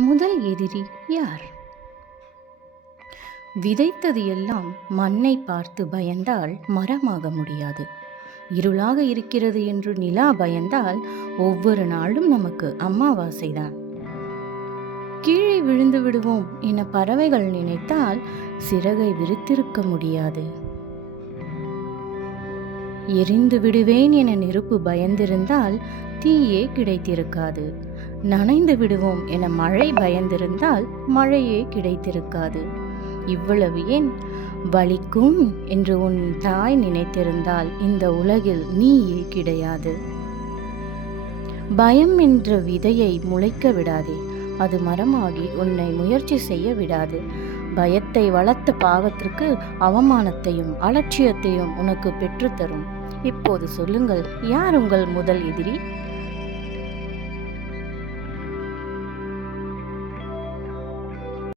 முதல் எதிரி யார்? விதைத்தது எல்லாம் மண்ணை பார்த்து பயந்தால் மரமாக முடியாது. இருளாக இருக்கிறது என்று நிலா பயந்தால் ஒவ்வொரு நாளும் நமக்கு அமாவாசைதான். கீழே விழுந்து விடுவோம் என பறவைகள் நினைத்தால் சிறகை விரித்திருக்க முடியாது. எரிந்து விடுவேன் என நெருப்பு பயந்திருந்தால் தீயே கிடைத்திருக்காது. நனைந்து விடுவோம் என மழை பயந்திருந்தால் மழையே கிடைத்திருக்காது. இவ்வளவு ஏன்? வலிக்கும் என்று உன் தாய் நினைத்திருந்தால் இந்த உலகில் நீயே கிடையாது. பயம் என்ற விதையை முளைக்க விடாதே. அது மரமாகி உன்னை முயற்சி செய்ய விடாது. பயத்தை வளர்த்த பாவத்திற்கு அவமானத்தையும் அலட்சியத்தையும் உனக்கு பெற்றுத்தரும். இப்போது சொல்லுங்கள் யார் உங்கள் முதல் எதிரி?